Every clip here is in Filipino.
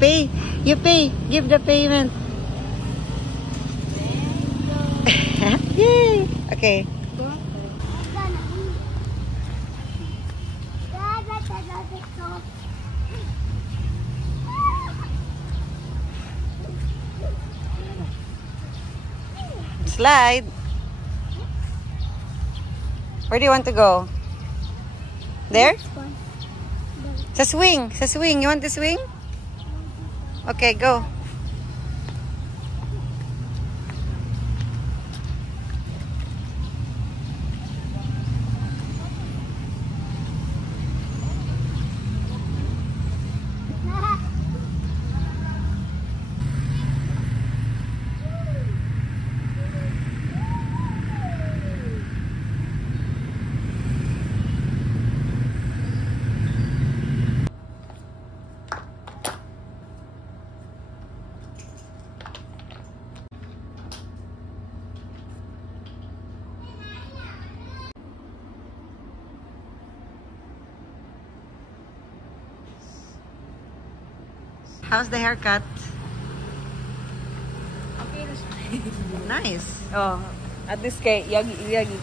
Pay. You pay. Give the payment. Yay. Okay. Slide. Where do you want to go? There? Sa swing. Sa swing. You want to swing? Okay, go. How's the haircut? Okay na siya. Nice. Oh, at least kay yagi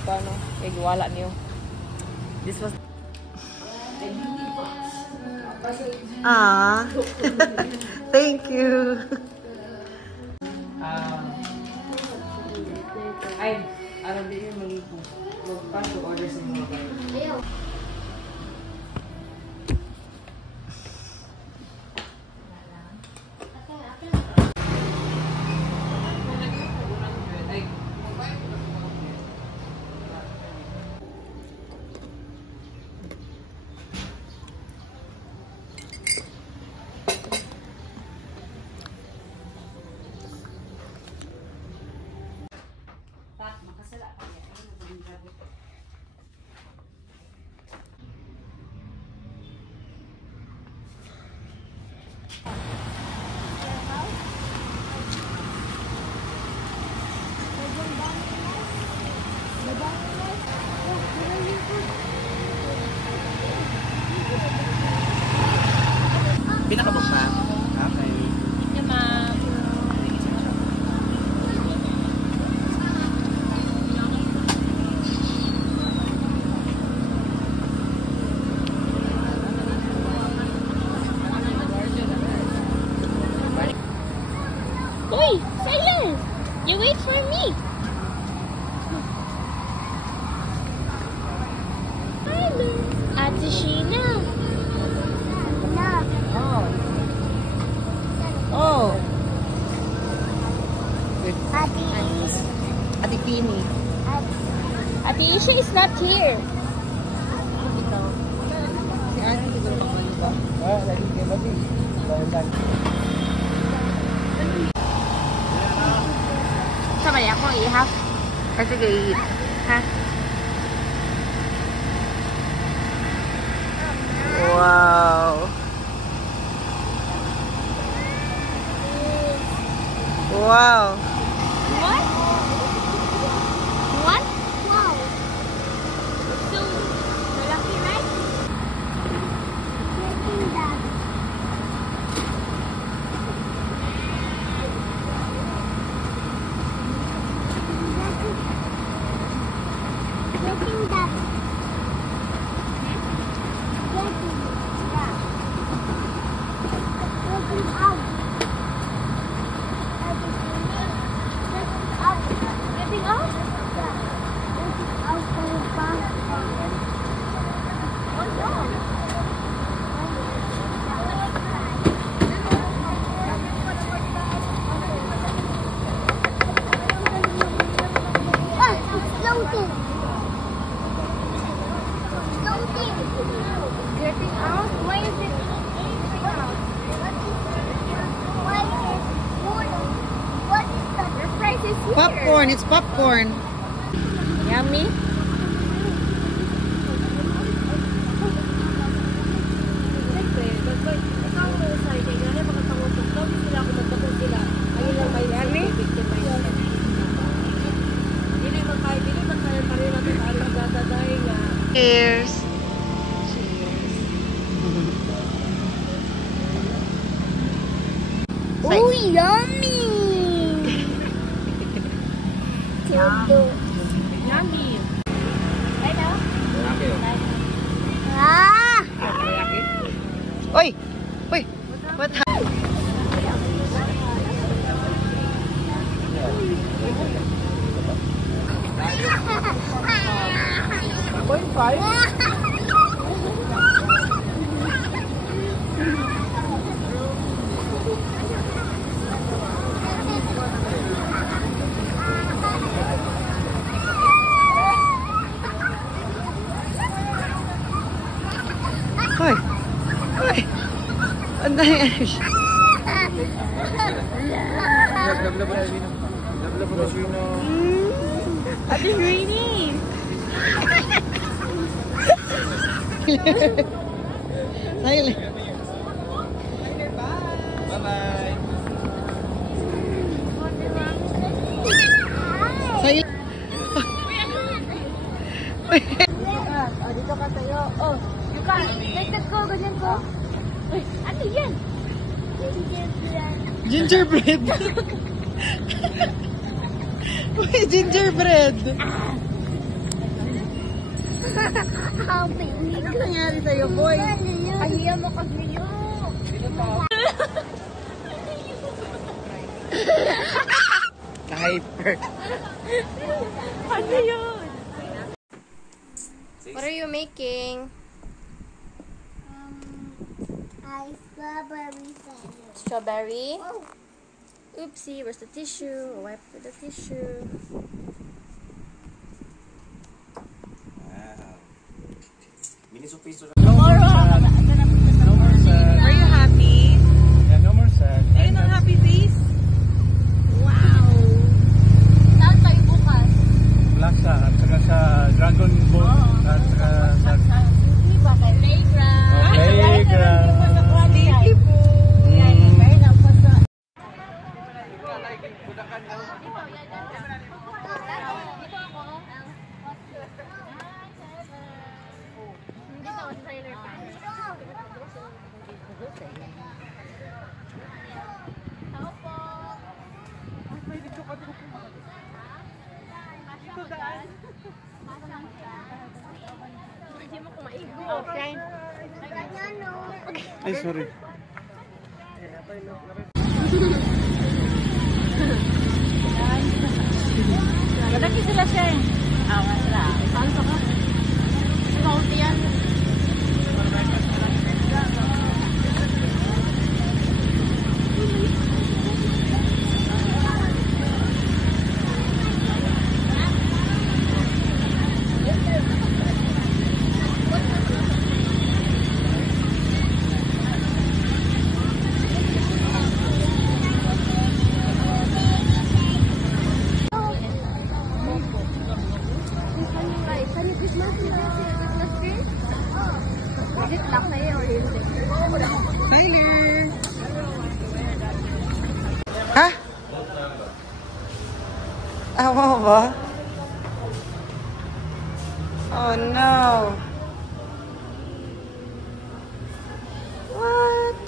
pa no. Yagi wala niyo. This was Ah. Thank you. ay alam din yung mali po. Magpas to order sa mga bayo. Pinakabok pa. Okay. Oi, Sailor! You wait for me! Hello! Ate Sheena! Oh. Ate Pini. Ate Isha is not here. Si Ate siguro naman ba? Lagi kayo lagi. Sabay ako, ihap. Kasi kayo Ha? wow. Wow. What? What? Wow. So, malaki, right? Getting that. Getting that. Getting out. Getting out? Yeah. Getting out for the bathroom. Oh no. Ah, it's floating. Floating. Getting out? Why is it getting out? Why is it wood? What is that? Your price is here. Popcorn. It's popcorn. Yummy. Cheers. Oh, yummy! Yummy. Ah! Oy! Oy! What happened? Hoy! Hoy! Ang dahil. Ate Rainy. Dahil. Bye-bye. Dahil. Oh, dito ka tayo. Oh, you can. Let's go, ganyan ko. Uy, ano yan? Gingerbread. Uy, gingerbread. Ano nangyari sa'yo, boy? Kahiya mo kasi yun. Hyper. Ano yun? What are you making? Strawberry sandwich. Strawberry? Oh. Oopsie, where's the tissue? Wipe with the tissue. Wow. Mini surprise. Are you happy? Yeah, no more sad. Are you not happy, please? Wow. Saan tayo bukas? Laksa at saka sa Dragon Boat at saka sa Hindi ba kay playground? playground. Ay, sorry. Malaki sila siya eh. Awa sila. Saan ka? Sauti yan. Ha? Awa mo ba? Oh no. What?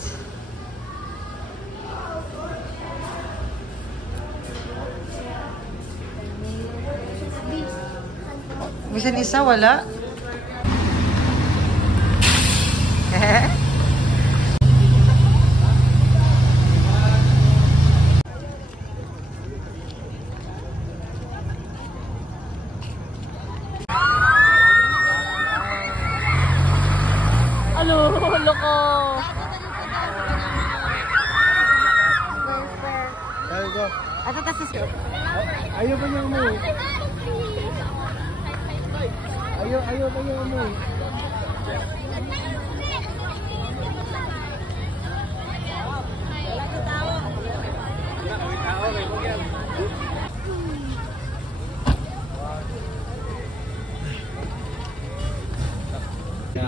Bisan isa wala? Lolo ko. Tayo go. Ato ta sister. Ayaw ba niya umuwi? Ayaw ba niya umuwi?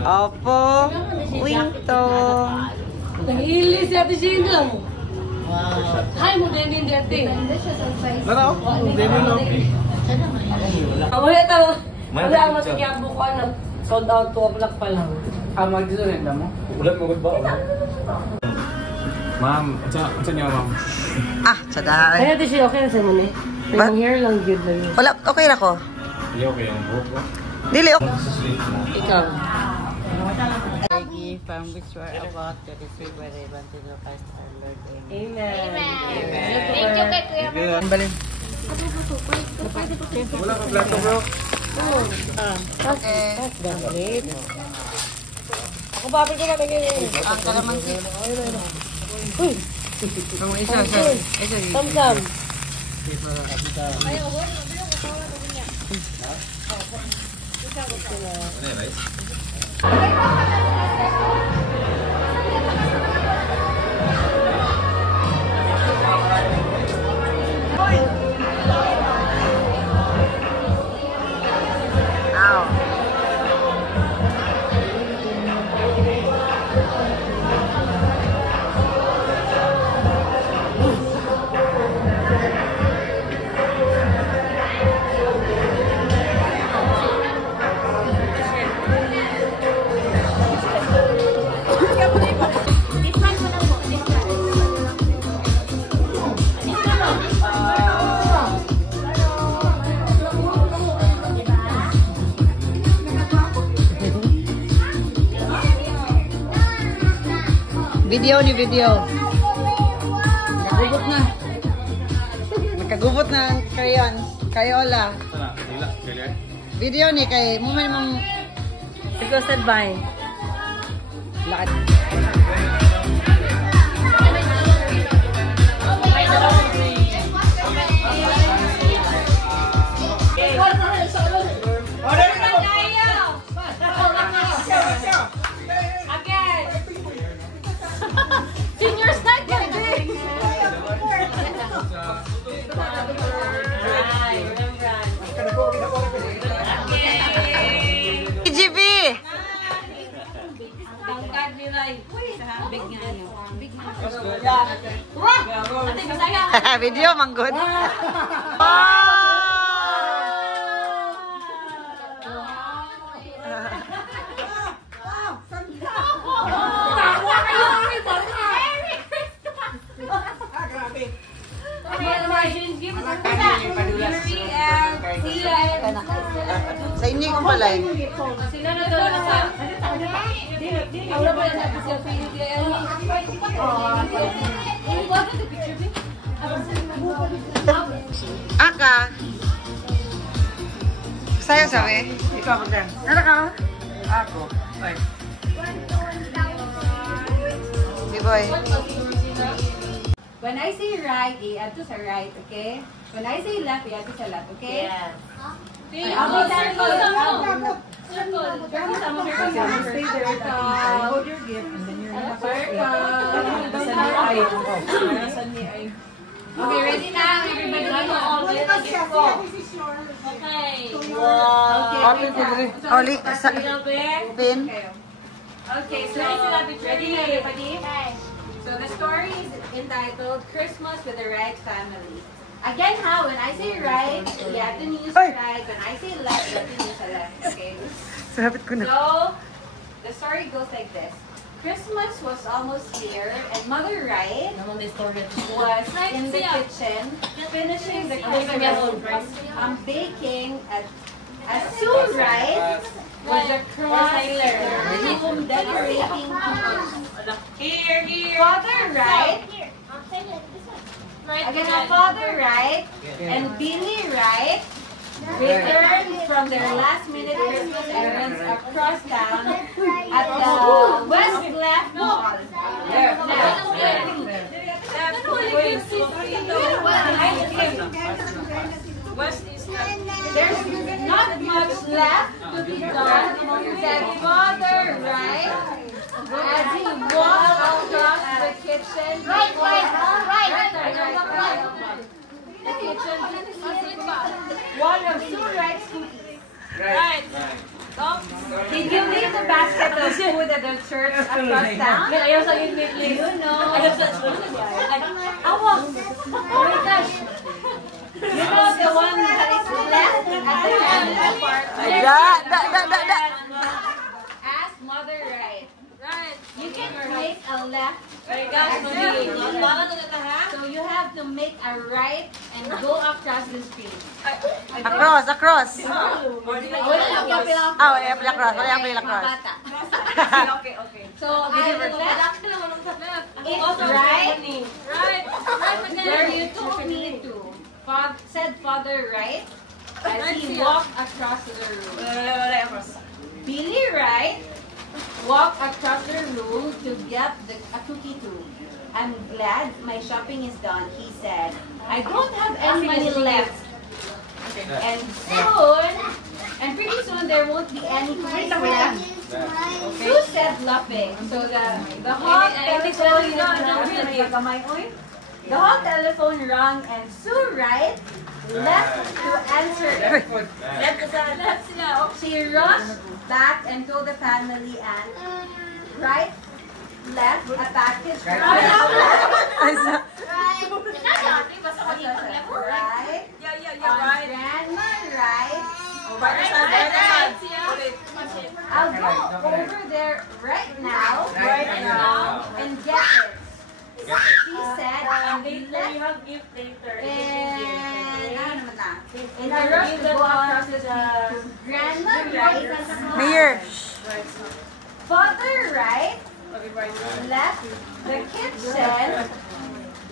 Opo, Wingtong. Nag-iilis si Ate Gina. Hi mo din din dati. Laro? Hindi nyo. Wala ito. Wala ang masigyabu ko. Sold out 2 o'clock pa lang. Mag-dito rin mo? Ulat mo ba? Ma'am, unsa niya ma'am? Ah, sada. Kaya di siya okay na sa mo ni. Ba- Yung hair lang good lang. Wala, okay na ko. Iyo kay ang buhok ko. Dili, okay. Ikaw. From which were about to receive by the advantage of Christ our Lord. Amen. Thank you kay Kuya. Balin. Wala ka plato bro. Ako ba ko na lagay. Ang kalamansi. Uy, Isa. Sam. Video. Nakagubot na. Nakagubot na ang crayon. Crayola. Sana, wala clear. Video ni kay mo man mong Ikaw said bye. lakad. EGB! Video manggod. Sa inyo kung pala eh. Aka. Saya sabi. Ikaw magdan. Nara ka? Ako. Ay. Di boy. When I say right, i-add to sa right, okay? When I say left, i-add to sa left, okay? Yes. Stay there. Hold your gift. And then you're Okay, ready now, everybody? Oli, sa pin. Okay, so ready, everybody? So the story is entitled Christmas with the Right Family. Again, how when I say right, you have to use right. When I say left, you have to use left. Okay. Sabit ko na. So the story goes like this. Christmas was almost here, and Mother Wright was in the kitchen finishing the Christmas, baking as Sue Wright was a crosser, decorating here. Father Wright, again, Father Wright and Billy Wright returned from their last-minute Christmas errands across town at the West Left Mall. There's not much left to be done, said Father Wright as he walked across the kitchen. The kitchen. One of Sue Wright's cookies. Right. Did you leave the basket of food at the church across town? You know. Oh my gosh. You know the one that is left at the end of the park? Ask Mother Wright. Right. You can make a left left. So you have to make a right and go across the street. Across. Oh, yeah, across. Okay. So I will left. It's right. Where you told me to. Said father right as he walked across the room. Billy right walked across the room to get a cookie too. I'm glad my shopping is done, he said. I don't have any money left. And pretty soon there won't be any cookies left. Sue said laughing. So the hot telephone rang and Sue Wright left to answer it. She rushed back and told the family and Wright left a package for Grandma Wright. I'll go over there right now and get it. She said, in a rush to go across the street to Grandma Wright. Mayor. Father Wright left the kitchen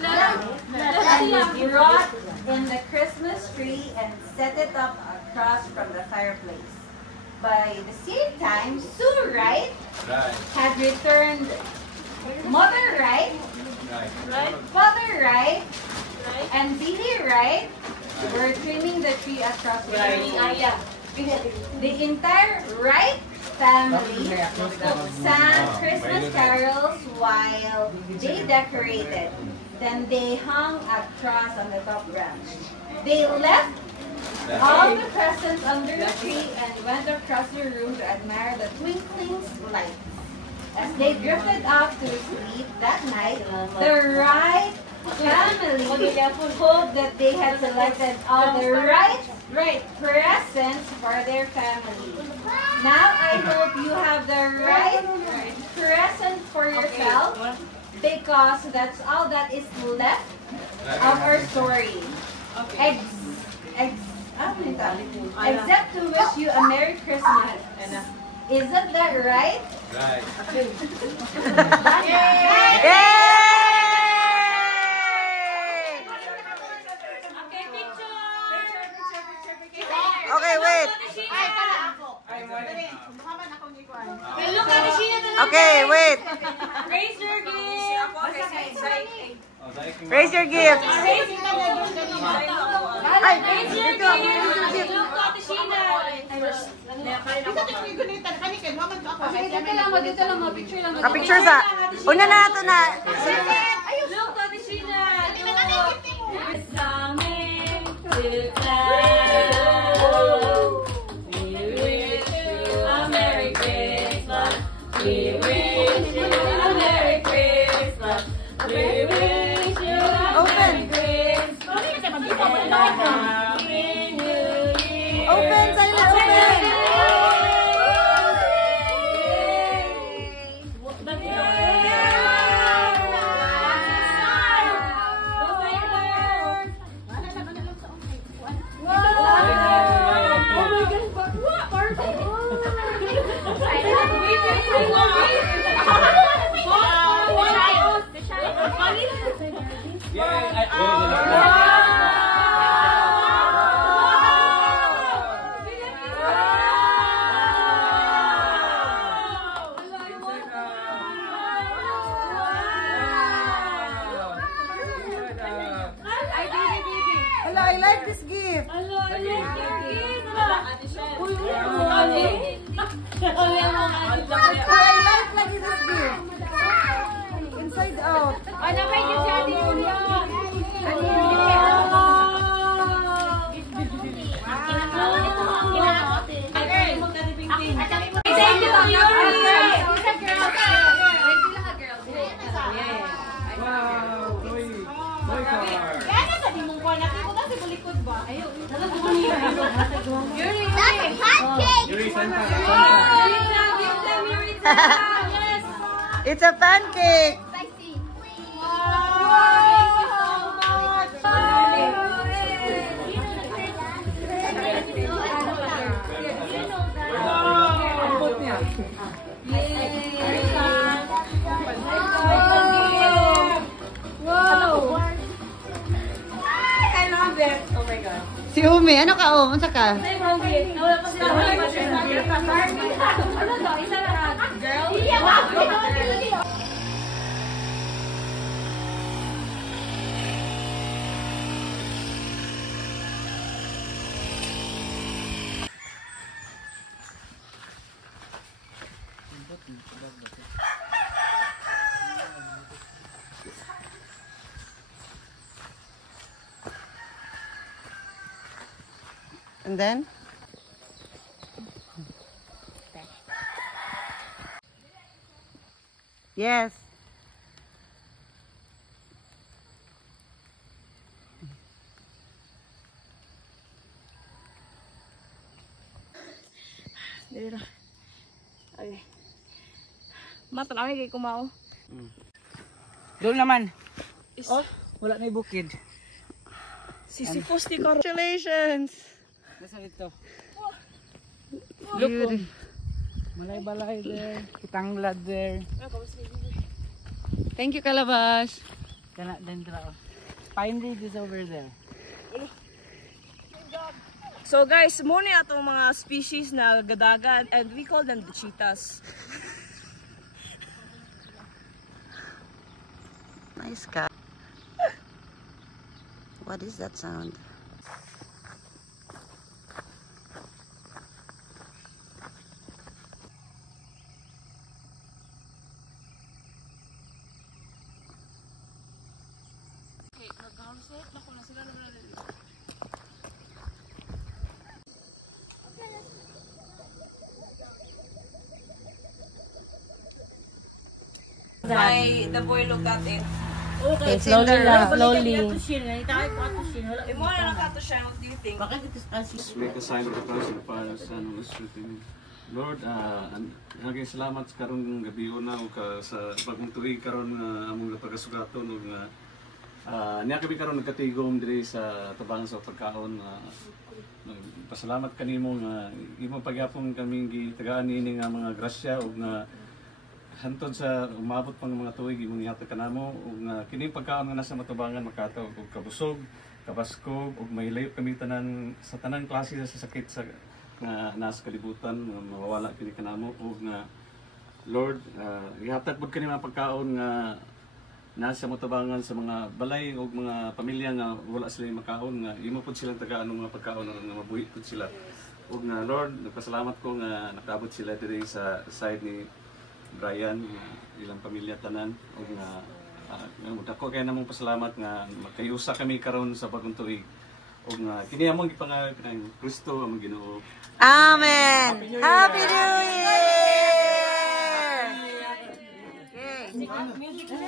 and brought in the Christmas tree and set it up across from the fireplace. By the same time, Sue Wright had returned. Mother Wright, Father Wright, and Billy Wright were trimming the tree across the room. The entire Wright family sang Christmas carols while they decorated. Then they hung a cross on the top branch. They left all the presents under the tree and went across the room to admire the twinkling lights. As they drifted off to sleep that night, the Wright family hoped that they had selected all the right presents for their family. Now I hope you have the right present for yourself, because that's all that is left of our story. Except to wish you a Merry Christmas. Isn't that right? Right. Okay, wait. Okay, wait. Raise your gift. Raise your gift. Ay, Raise your dito. gift. Look at the Sheena. Ka-picture sa. Una na ito na. Look at the Sheena. It's coming to town. We wish you a Merry Christmas. We wish you a Merry Christmas. We wish you a Merry Christmas. Happy New Year. Open, silent, open. Hello, I like this gift. I like this gift. Inside out. It's a pancake. Si Umi, ano ka, oh? Unsa ka? I'm hungry. Wala pa sila. Wala pa sila. Ano to? Isa na girl? And then? Yes. Dito. Okay. Matalangin kay kumao. Doon naman. Oh, wala na yung bukid. Sisyphus di karo. Congratulations! Nasaan ito? Look. Malay-balay there. Kitanglad there. Thank you, Kalabas. Kana din dra. Pine Ridge is over there. So guys, muna atong mga species na gadagan and we call them the cheetahs. Nice cat. What is that sound? The boy looked at it. Okay, slowly lang. Slowly. Imo na nakato siya. What do you think? Make a sign of the cross and fire, Son of the Spirit. Lord, naging salamat sa karong gabi una o sa bagong tuig karon nga among pagkasugaton ug nga niya kami karon nagkatigom diri sa tabangan sa pagkaon. Pasalamat kanimo nga imo pagyapon kaming gitagaan ini nga mga grasya ug nga hantod sa umabot pang mga tuig imong ihatag kanamo ug nga kini pagkaon nga nasa matubangan makataw og kabusog, kabaskog ug mahilayo kami tanan sa tanang klase sa sakit sa nga nasa kalibutan nga mawawala kini kanamo ug nga Lord ihatag pud kani mga pagkaon nga nasa matubangan sa mga balay ug mga pamilya nga wala sila makaon nga imo pud silang tagaan ng mga pagkaon nga mabuhi pud sila ug nga Lord nagpasalamat ko nga nakaabot sila diri sa side ni Brian, ilang pamilya tanan ug nga dako kay namong pasalamat nga makayusa kami karon sa bagong tuig ug nga kini among gipangag ang Kristo among Ginoo. Amen! Happy New Year!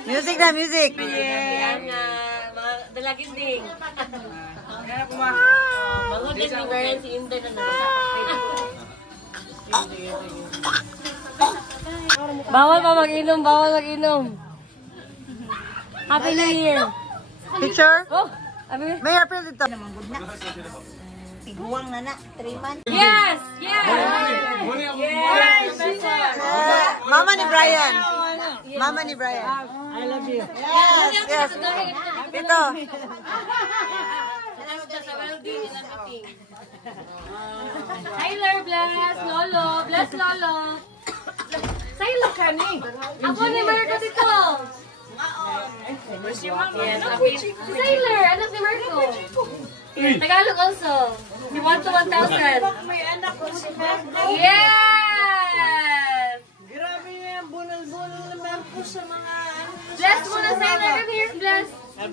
Music na, music! Yan nga, mga dalagin ding. Mga din ni Brian si Inday na Bawal pa mag-inom, bawal mag-inom. Happy New Year. Picture? Oh, May April dito. Tiguang na na, 3 months. yes, yes. Yes, Mama ni Brian. Mama ni Brian. I love you. Yes, yes. Dito. Tyler, bless Lolo, bless Lolo. Sa'yo ka ni. Ako ni Marco dito. Si Tyler, anak ni Marco. Tagalog also. He wants to 1,000. May anak ko si Marco. Yes! Grabe yung bunal-bunal na Marco sa mga ano. Bless muna, Tyler. Come here, bless. Hey.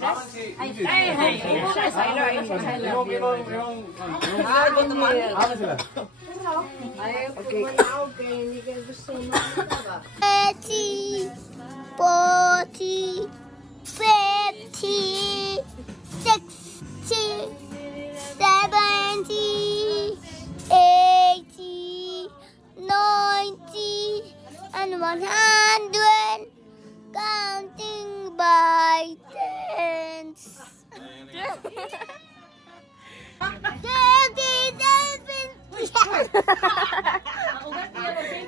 Betty, 40, 50, 60, 70, 80, 90, and 100, counting by tens. 37.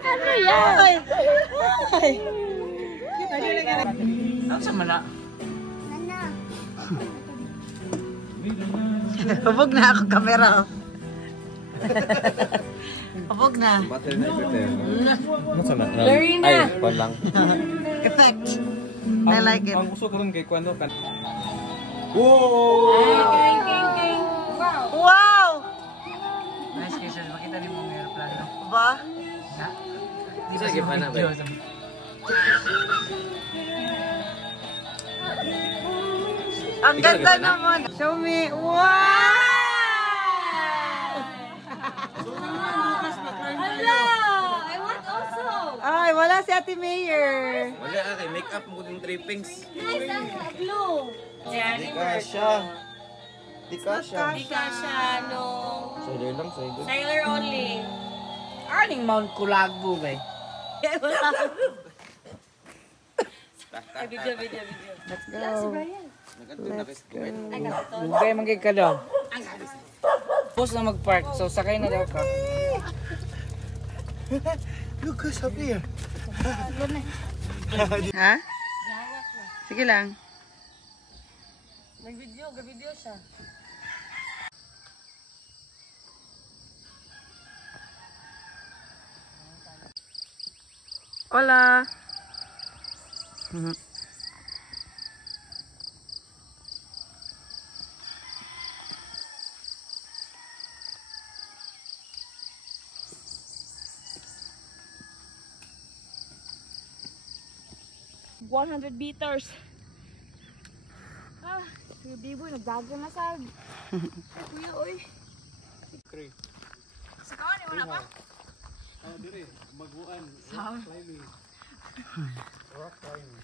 Ano yan? Ano sa mana? Nana. Hubog na ako camera. Hubog na. Blurry na. Effect. I like it. Ang uso ko rin kay Kwano kan. Wow! Nice kayo siya. Makita niyo mga aeroplano. Ba? Sige pa na ba? Ang ganda naman. Show me. Wow! Hello! I want also. Ay, wala si Ate Mayor. Wala ka kay make up mo din trippings. Nice ang blue. Di ka siya. Di ka siya. Di ka siya, no. Sailor lang, sailor. Sailor only. Aning Mount Culago ba? Ay, video. Let's go. Let's go. Bugay magig ka daw. Post na mag-park. So sakay na daw ka. Look who's up here. Ha? Sige lang. Nag-video siya. Hola. 100 meters. Ah, si Biboy nagdagan na sad. Kuya, oy. Sa kawan, wala pa? Oh, dire, magbuan. Climbing. Rock climbing.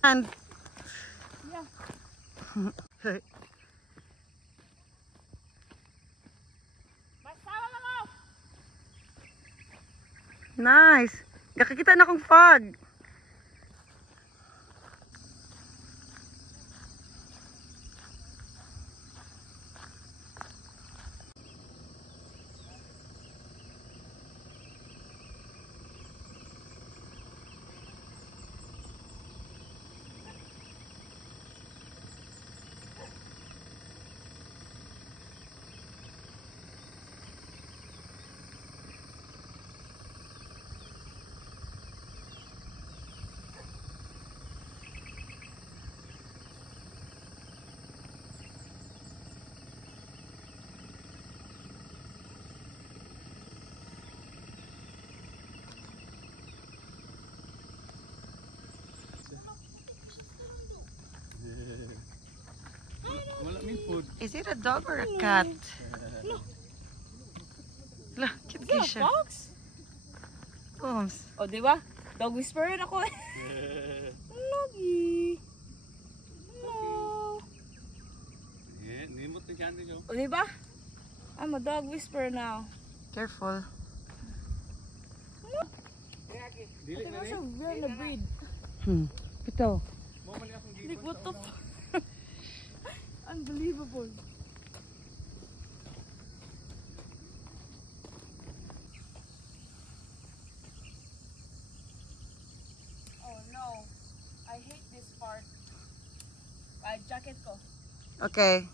And nice. Nakakita na akong fog. Is it a dog or a cat? Look, cute guy siya. Fox? Poms. O, di ba? Dog whisperer ako eh. Logi. No. Yeah, nimot na dyan din. O, di ba? I'm a dog whisperer now. Careful. Ito na siya real na breed. Ito. Like, what the fuck? Unbelievable. Oh no. I hate this part. Jacket ko. Okay.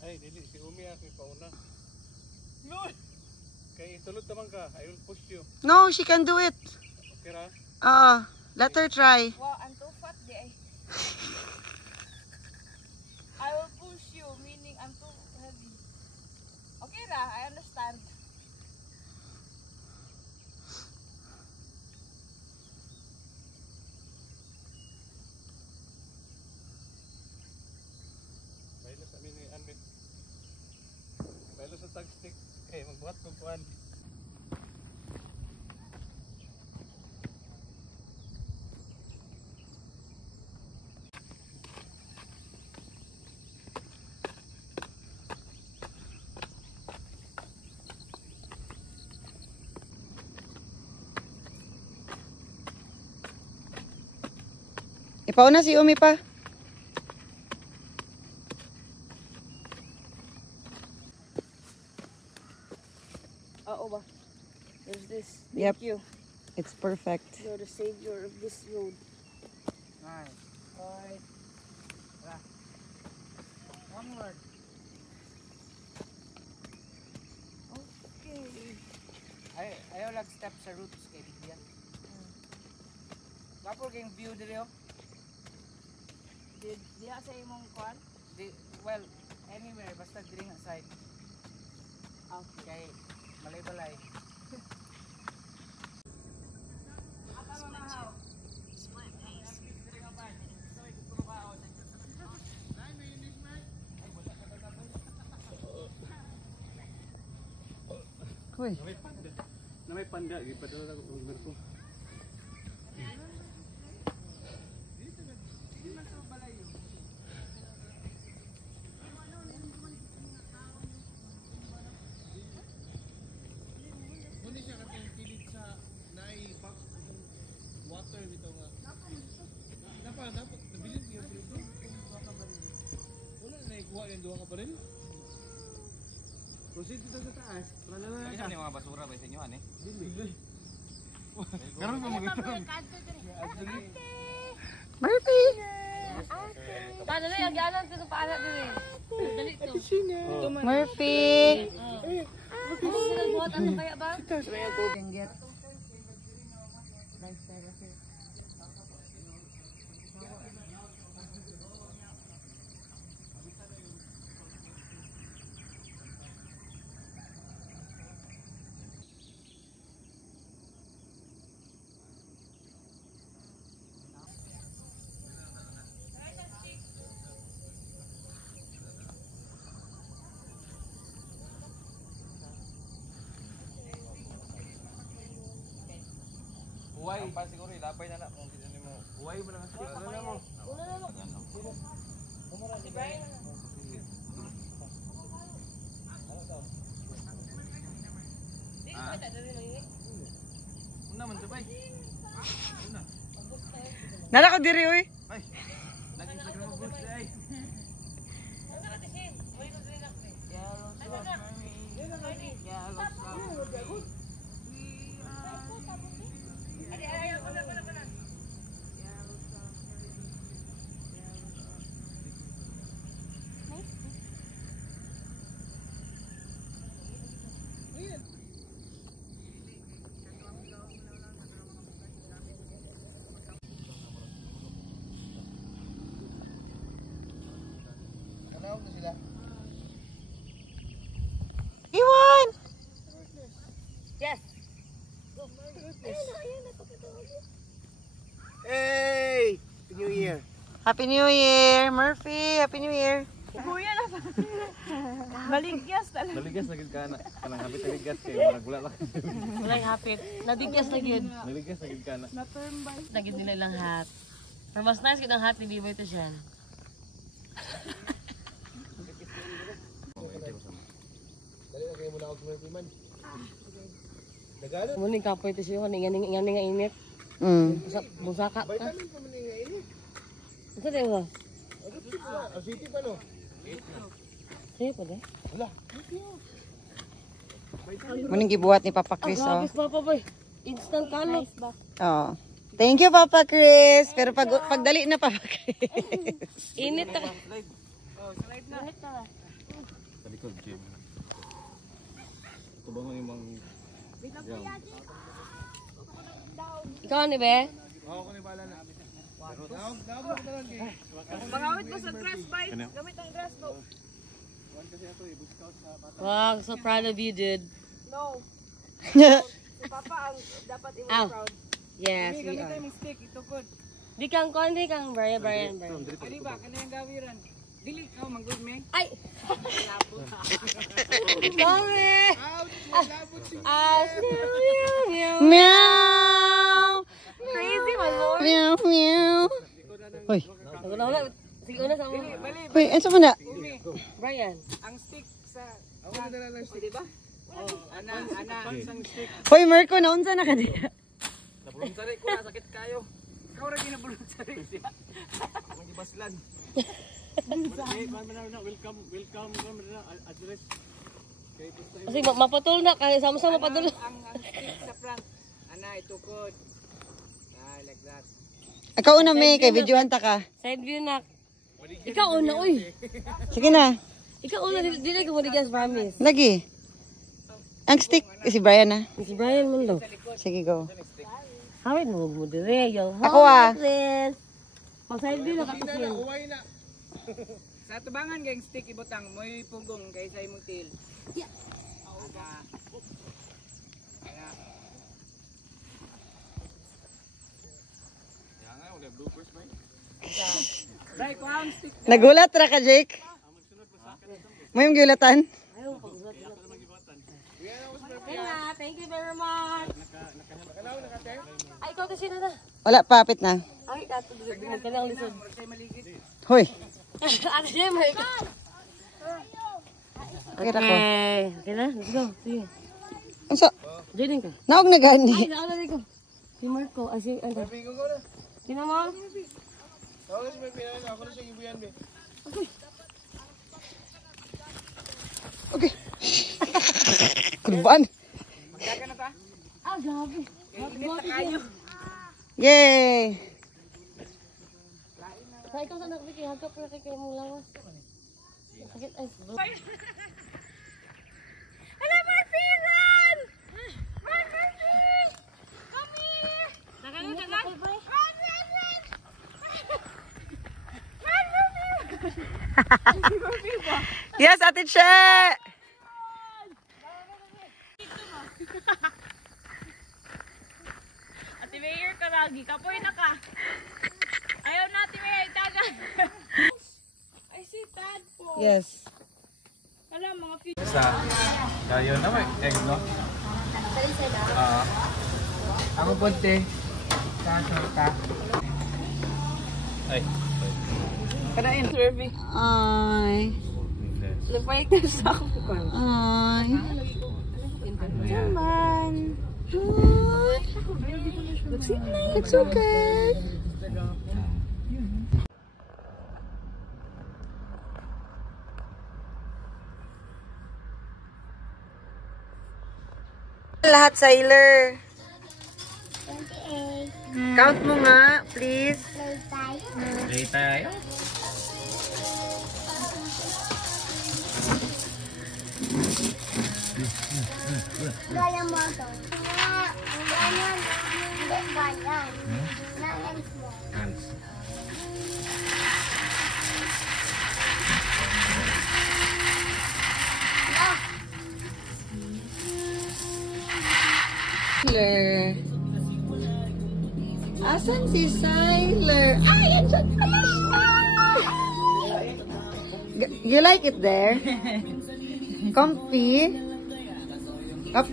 Ay, dili, si Umi ako pauna. Lord! Kay tulog naman ka, I will push you. No, she can do it. Okay ra? Let her try. Wow, I'm too fat di ay. I will push you, meaning I'm too heavy. Okay ra, I understand. Bailo sa amin ni Anbit. Bailo sa tag stick. Okay, magbuhat kong kuhan. Ipauna si Umi pa. Oo ba? There's this. Yep. Thank you. It's perfect. You're the savior of this road. Nice. Alright. One more. Okay. Ayaw lang step sa roots kay Bigyan. Kapag kayong view dito. Diya sa imong kwan? Well, anywhere, basta diri nga side. Okay. Kay balay-balay. Uy. Na may panda, ipadala ko ng ko. Proceed dito sa taas. Wala na Isa yung mga basura ba sa inyo, eh? Karon pa magito. Murphy! Paano na yung ganan ko pa anak din eh. Dali to. Murphy! Buhat ano kaya ba? Can get Huway. Ang siguro, ilapay na lang kung sino mo. Huway mo lang. Ano na mo? Si Brian. Una man, sabay. Una. Nala ko diri uy. Ay. Nag-Instagram mo gusto ay. Iwan! Yes. Hey! New Year. Happy New Year, Murphy! Happy New Year! Maligyas talaga. Naligas na gid ka na. Kanang hapit naligas kay marag wala lang. Walay hapit. Nadigyas na gid. Naligas na gid ka na. Nagid nila lang hat. Pero mas nice gid ang hat ni Biboy to siya. Muni kapoy to siya ning nga init. Busaka ka. Ito din mo. City pa no. Sige pa deh. Muning gibuhat ni Papa Chris, oh. Grabe Papa Boy. Instant kalot. Oh. Thank you, Papa Chris. Pero pagdali na, Papa Chris. Init na. Sa likod, Jim. Ito ba yung mga... Ikaw ni be? Oo, kung ibala na. Pangawit mo sa grass bike. Gamit ang grass mo. Wow, so proud of you, dude. No. Si Papa ang dapat i-proud. Yes, Hindi we kami are. tayo mistake. Ito good. Di kang kon, di kang Brian. Ano ba? Kano yung gawiran? Dili ka, manggod me. Ay! Mami! Meow! Crazy, my lord. Meow, meow. Hoy. Wala. Sige, una sa mo. Hoy, ano sa muna? Brian. Ang stick sa... Ako na dala lang stick. Diba? Oh, ana, isang stick. Hoy, Marco, naunsa na ka diya? Nabulunsari ko, nasakit kayo. Ikaw rin ginabulot sa rin siya. Hindi baslan. Welcome address. Kasi mapatol na, kaya sama-sama patol. Ang stick sa front. Ana, itukod. Like that. Ikaw una, May. Kay videoan ta ka. Side view na. Ikaw una, uy. Sige na. Ikaw una, dili ko mo digas, promise. Lagi. Ang stick. Si Brian na. Si Brian mo daw. Sige, go. Hawit mo mo dire, yo. Ako ah. Pag side view na katusin. Uway na. Sa tubangan kayong stick ibutang, mo'y punggong kay sa imong tail. Right, ko ang stick. Nagulat ra ka, Jake? Mo yung gulatan? Thank you very much. Ay, ikaw kasi na. Wala, papit na. Ay, dato ka nang lisod. Hoy. Ano siya, may ka. Okay na ko. Okay na, let's go. Sige. Ang so, Diyan ka. naog na Ay, gani. nauna ko. Si Marco, si ano. Sino mo? Tapos may pinanay ako na siya ibuyan be. Okay. Kurban. Magdaga na ta. Ah, grabe. Init na kayo. Yay! Sa ikaw sa nakikita, hagkap na kay mong lawas. Sakit ay. Hello, Murphy! Run! Run, Murphy! Come here! Run, run, run! Run, run, run! Run, Murphy! Yes, Ate Che! Ate Mayor ka lagi, kapoy na ka. Ayaw na, Ate Mayor, tagan. I see tadpole. Yes. Alam, mga fish. Sa kayo na may egg no? Ako punti. Kaso. Ay. Kadain, Murphy. Ay. Lupay ka sa ako. Ay. Naman. It's okay. Lahat, sailor. 28. Count mo nga, please. Play tayo. Gaya mo ito. Ganyan. Hindi ganyan. Ganyan mo. Hands. Sailor. Asan si Sailor? Ay, andyan pala siya! You like it there? Comfy? Up.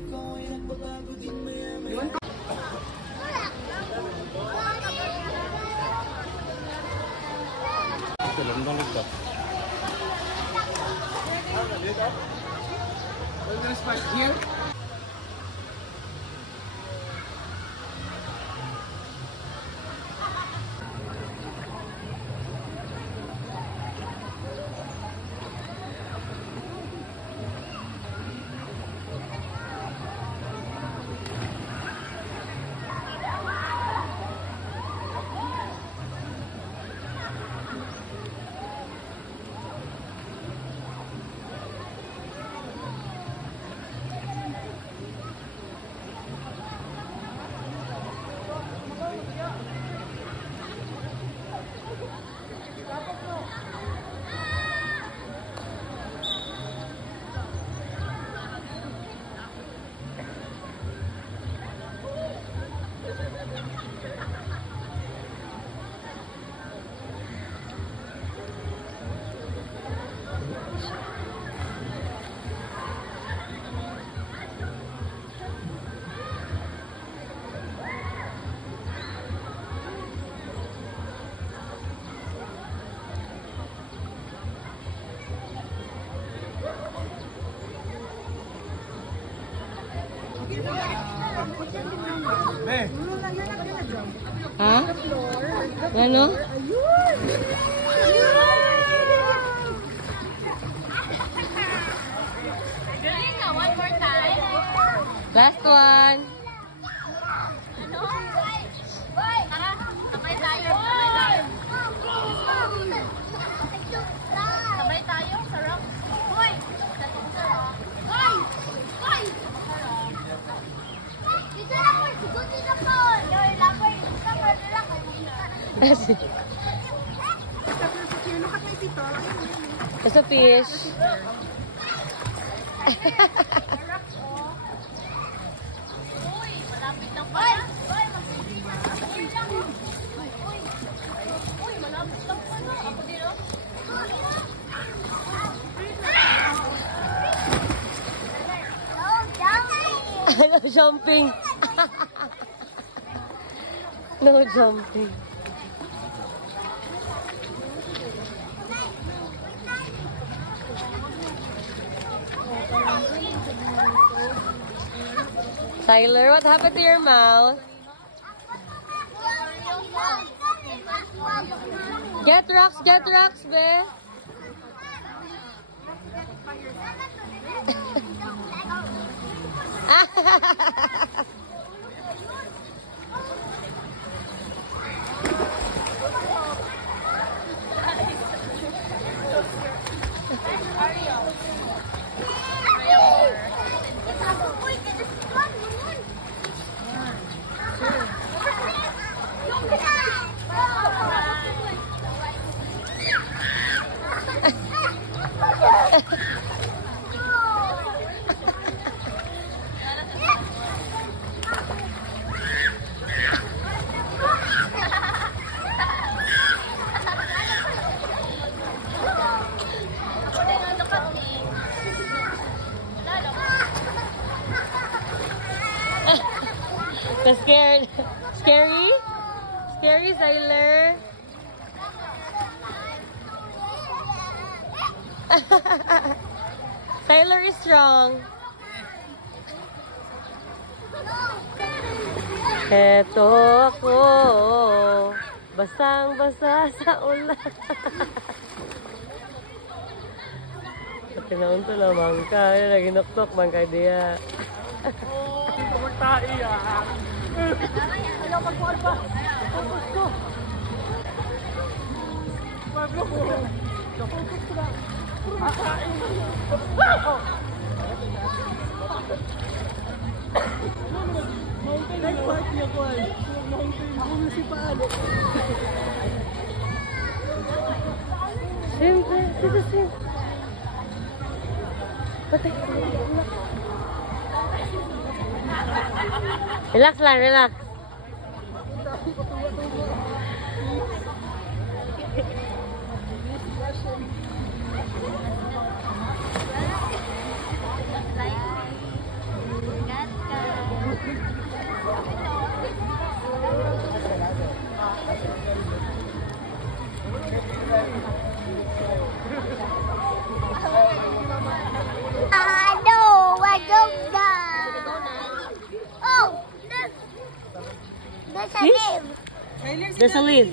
We're gonna spot here. Ha? Ano? One more time. Last one. Tara, sabay tayo. Sabay tayo sa rock. Hoy! Sa rock. Hoy! Hoy! Dito na po! Dito na po! Yoy, lapay! Lapay na lang! It's a fish. Uy! Malapit lang pala. Uy! Malapit lang pala. Ako din, oh. No jumping. No jumping. Tyler, what happened to your mouth? Get rocks, be. Scared. Scary? Scary, Tyler? Tyler is strong. Eto ako, basang-basa sa ulan. Pati naman ito naman ka, naginoktok man ka diya. Kumagtai ah. Ayaw magkuhan pa. Focus ko. Pablo ko. Focus ko na. Puro makain. Mountain na park niya ko ay. Mountain municipal. Siyempre, dito sim. Patay. Relax lang, relax. No, I don't die. Oh, there's a name. There's a leaf.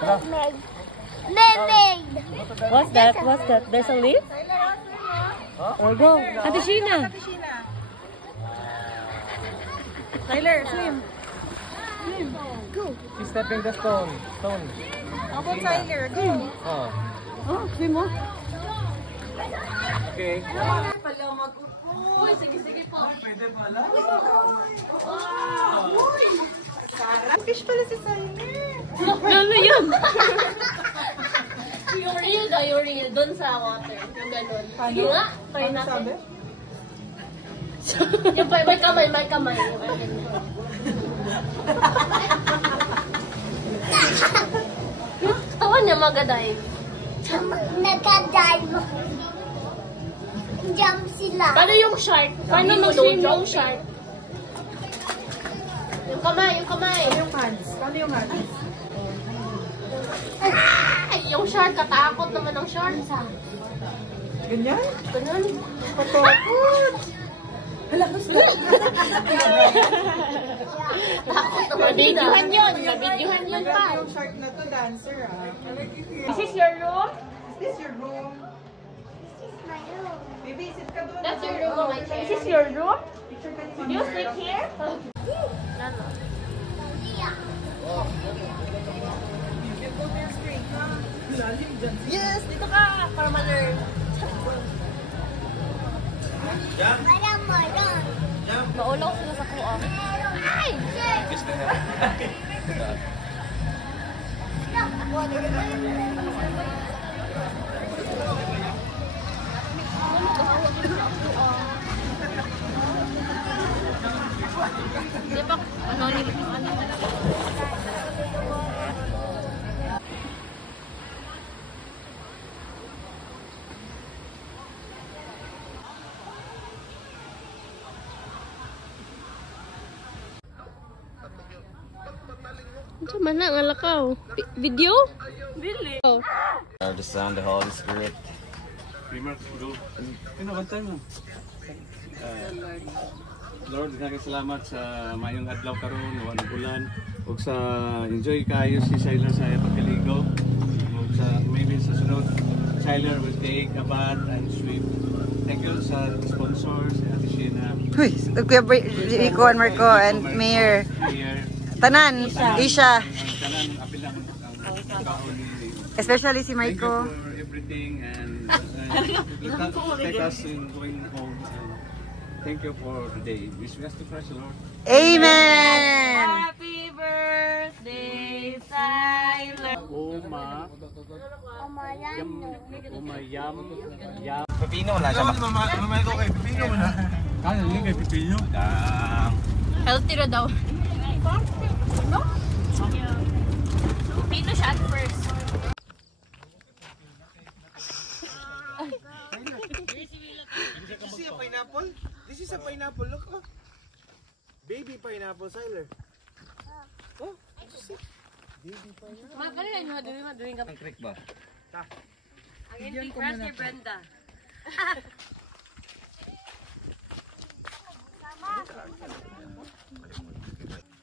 Mermaid. What's that? What's that? There's a leaf? Or go. Ate Sheena. Tyler, swim. She's stepping the stone. How about Tyler? Go. Oh. Oh, swim mo. Okay. Uy, sige po. Fish pala si Tyler. Ano yun? Yung real daw, yung real. Doon sa water. Yung ganun. Sige nga, try natin. Yung may kamay. Yung ganun. Tawa niya magadive. Nagka-dive. Jump sila. Paano yung shark? Paano mag-swim yung shark? Yung kamay. Paano yung hands? Ay, yung shark, katakot naman ang shark. Ganyan? Ganun. Patakot. Hala, gusto. Nabidyohan yun. Nabidyohan yun pa. Shark na to, dancer ah. This is your room? Is this your room? Baby, sit ka doon. That's your room, my chair. Is this your room? Do you sleep here? Yes, dito ka. Para ma-learn. Maulaw sila sa kuha. Ay! Di ba? Ano nila? Mana nga lakaw? Video? Really? Oh. The Son, the Holy Spirit. Pinakantay mo. Lord, salamat sa mayong adlaw karon, wala bulan, ug sa enjoy kayo si Siler sa pagkaligo. Ug sa maybe sa sunod, Siler will take a bath and swim. Thank you sa sponsors, Ate Sheena. Uy, Kuya Rico and Marco and Mayor. Tanan, Isha. Tanan, apilang ang kaon ni. Especially si Thank you Maiko. for everything and take us in going home. And thank you for the day. Wish us to Christ, Lord. Amen! Happy birthday, Siler! Pepino na siya. Mamay ko kay Pipino na. Kaya yun kay Pipino. Healthy na daw. No? Pino siya at first. This is a pineapple? This is a pineapple, look oh. Baby pineapple, Siler. Oh, baby pineapple. Magkano yan yung doing ka? Ang creek ba? Ang hindi crush ni Brenda.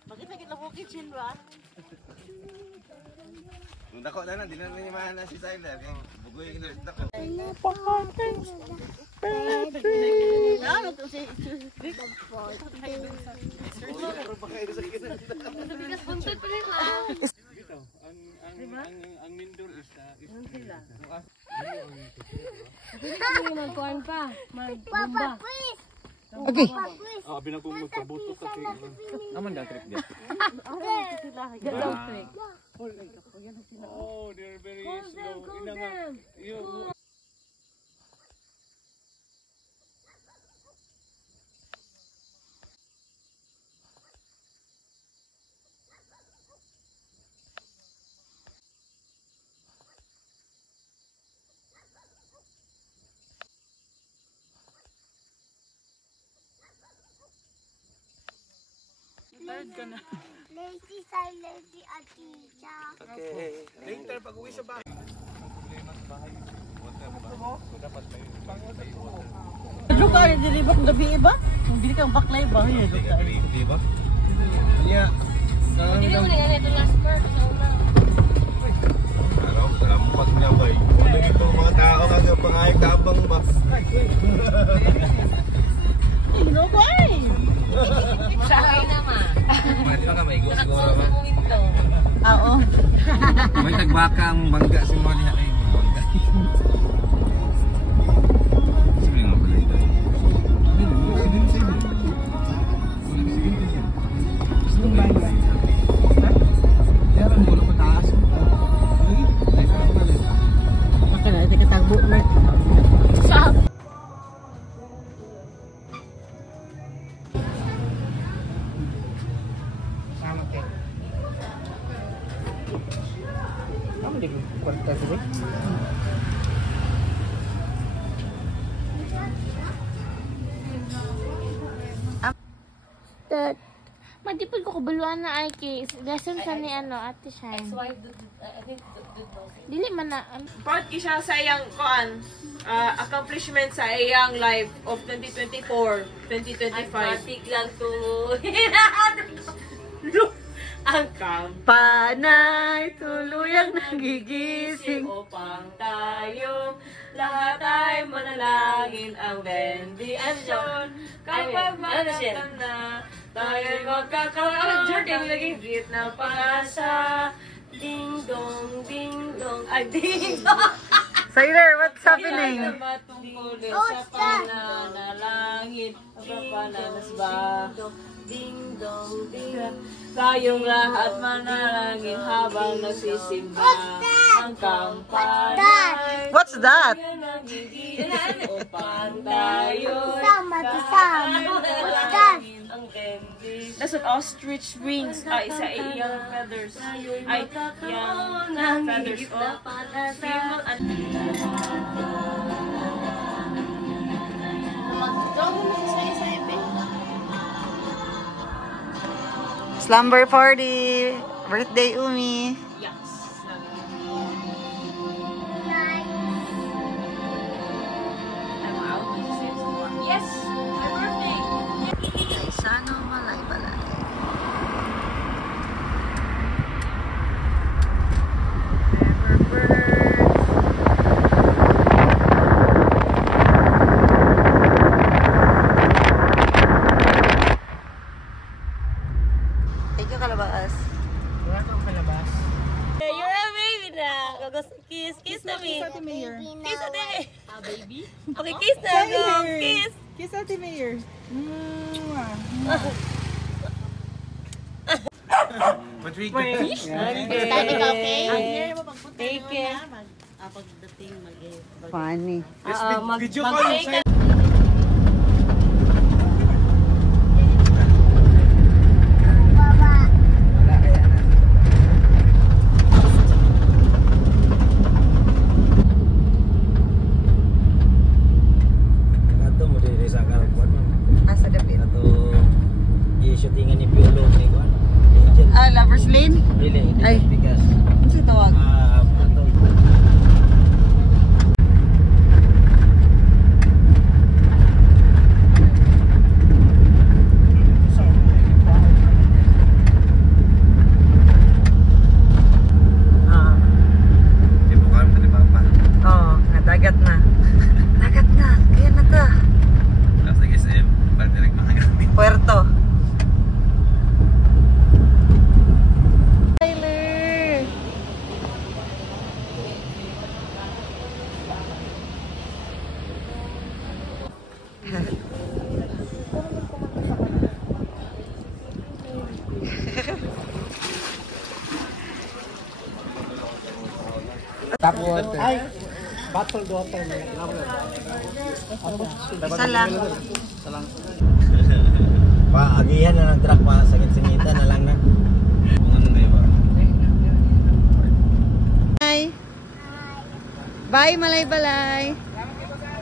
Bakit nakita ko kitchen ba? Nung dako na di na nanimahan na si Siler. Bugoy yung nurse dako. Bigas buntot pa rin lang. Ang Mindor is sila. Pwede kami magkuhan pa. Magbomba. Okay. Abi na kong magkabuto kasi. Aman da trip dia. Oh, they're very slow. Inanga. Lazy Siler si Atisha. Okay. Later pag uwi sa bahay. Ano ka rin dili ba kung gabi iba? Kung bili kang baklay ba? Yun, Di ba? Yeah. Hindi mo na yan ito last part. Araw, salamat niya bay. Kung ito mga tao kasi pangayag tabang ba? Ino ko ay! Sakay naman. Mati lang ka maigo siguro ba? Oo. May nagbaka ang bangga si mga niya kayo. Bangga. Sige nga pala ito. Yaran mo lang mataas. Maka na, ito katagbo na. Stop. Matipod ko kabaluan na ay kay lesson sa ni ano Ate Shine. Dili man na Part siya sa iyang accomplishment sa iyang life of 2024, 2025. lang to. Ang kampanay Panay tuluyang nagigising. upang tayong lahat ay manalangin ang bendiasyon. Kapag magkakam na, tayo'y magkakaroon ng higit na pag-asa. Ding dong, ding dong, ay ding dong. Sailor, what's happening? Matungkulin sa pananalangin, sa pananasba. Ding dong, ding dong. Tayong lahat manalangin habang nagsisimba. Ang kampanay. What's that? Upang tayo'y What's that? ang bendis. That's an ostrich wings. Ay, isa ay young feathers. Ay, young feathers. Female and... Slumber party. Birthday, Umi. Yes. I'm out. Yes! My birthday! Sano malay balay. Thank you, Kalabas. Wala kang palabas. You're a baby na! Kiss! Kiss na me! Baby Kiss na na. me! Baby? Okay, kiss na! Go! Kiss! Kiss Ate Mayor. Okay. Take it. Funny. Video call yung sa'yo. Baba. Ato mo diri sa Karapon. Asa dapit. Ato i-shootingan ni Piolo ni Kuan. Angel. Ah, Lover's Lane? Dili, Ay. bigas. Ano sa tawag? Ato. Ah. Di mo kami pa ni Papa. Oo, dagat na. Dagat na. Kaya na ta. Last nag SM. Balik direct makagami. Puerto. Tyler! Tap water. Ay, bottled water. Isa lang. Paagihan na ng truck pa sakit-singitan na lang na. Kung ano na iba. Bye. Bye, Malay Balay.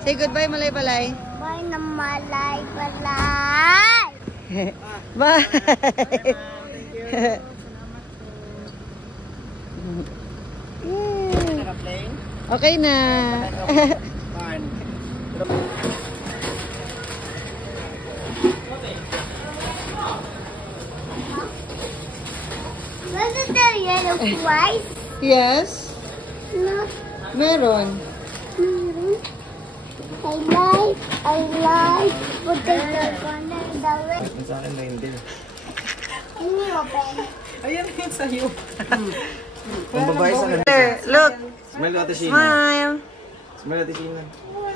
Say goodbye, Malay Balay. Bye na malay balay. Bye. Yay. Okay na. Was it the yellow rice? Yes. No. Meron. I like potato corner the way. Sa akin na hindi. Hindi open. Ayan yun sa'yo. Kung babae sa kanila. There, look. Smile Ate Sheena. Smile. Smile Ate Sheena.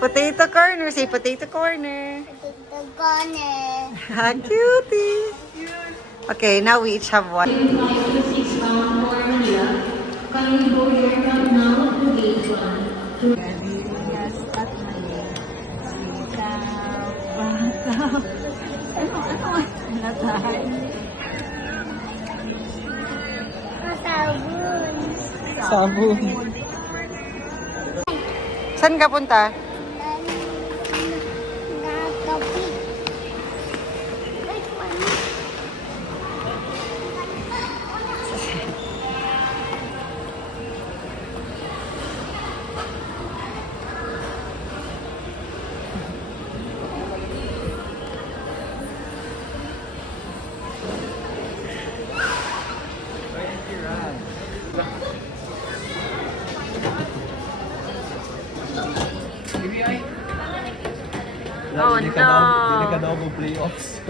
Potato corner. Say potato corner. Potato corner. Ah, cutie. Okay, now we each have one. Sabon. Sabon. Saan ka punta? Nakapi. Oh, Hindi no. ka daw mo playoffs.